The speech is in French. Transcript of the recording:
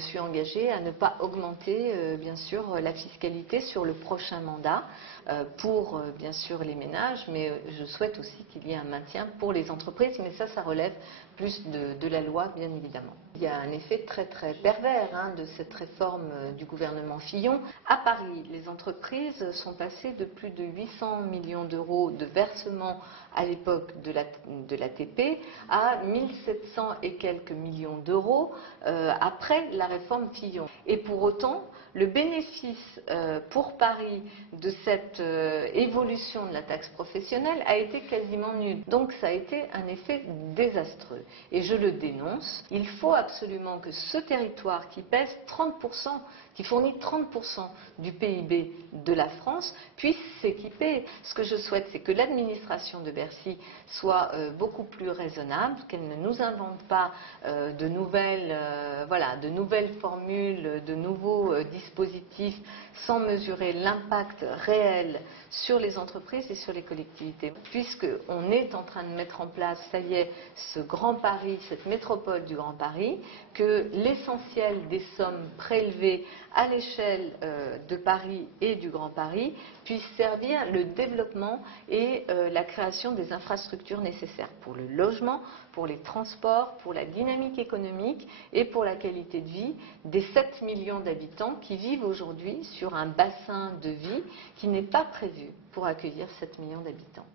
suis engagée à ne pas augmenter, bien sûr, la fiscalité sur le prochain mandat pour, bien sûr, les ménages, mais je souhaite aussi qu'il y ait un maintien pour les entreprises, mais ça relève plus de la loi, bien évidemment. Il y a un effet très pervers de cette réforme du gouvernement Fillon. À Paris, les entreprises sont passées de plus de 800 millions d'euros de versement à l'époque de l'ATP à 1700 et quelques millions d'euros après la réforme Fillon. Et pour autant, le bénéfice pour Paris de cette évolution de la taxe professionnelle a été quasiment nul. Donc ça a été un effet désastreux. Et je le dénonce. Il faut absolument que ce territoire qui pèse 30%, qui fournit 30% du PIB de la France, puisse s'équiper. Ce que je souhaite, c'est que l'administration de Bercy soit beaucoup plus raisonnable, qu'elle ne nous invente pas de nouvelles formules, de nouveaux dispositifs sans mesurer l'impact réel sur les entreprises et sur les collectivités. Puisqu'on est en train de mettre en place, ça y est, ce Grand Paris, cette métropole du Grand Paris, que l'essentiel des sommes prélevées à l'échelle de Paris et du Grand Paris puisse servir le développement et la création des infrastructures nécessaires pour le logement, pour les transports, pour la dynamique économique et pour la qualité de vie des 7 millions d'habitants qui vivent aujourd'hui sur un bassin de vie qui n'est pas prévu pour accueillir 7 millions d'habitants.